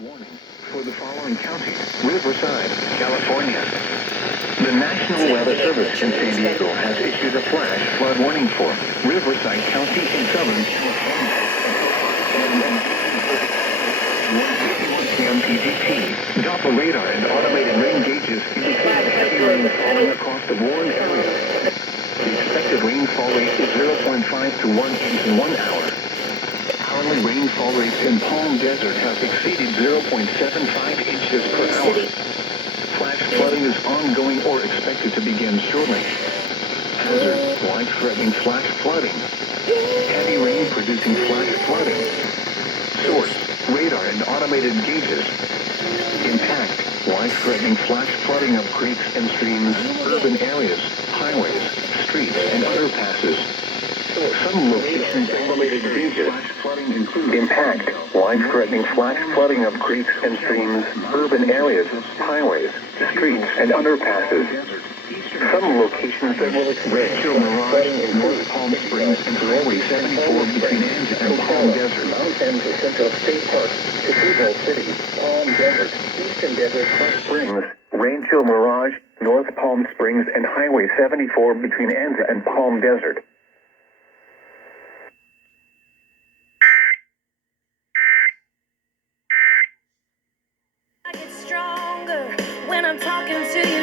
Warning for the following counties: Riverside, California. The National Weather Service in San Diego has issued a flash flood warning for Riverside County in southern California. 1:51 p.m. PGT. Doppler radar and automated rain gauges indicate heavy rain falling across the warned area. The expected rainfall rate is 0.5 to 1 inch in 1 hour. Hourly rainfall rates in Palm Desert have exceeded 0.75 inches per hour. Flash flooding is ongoing or expected to begin shortly. Hazard: life-threatening flash flooding. Heavy rain producing flash flooding. Source: radar and automated gauges. Impact: life-threatening flash flooding of creeks and streams, urban areas, highways, streets, and underpasses. Some locations automated gauges. Impact: life-threatening flash flooding of creeks and streams, urban areas, highways, streets, and underpasses. Some locations Red Hill Mirage, North Palm Springs, and Highway 74 between Anza and Palm Desert. Mount Anza Central State Park, Cathedral City, Palm Desert, Eastern Desert, Palm Springs, Range Hill Mirage, North Palm Springs, and Highway 74 between Anza and Palm Desert.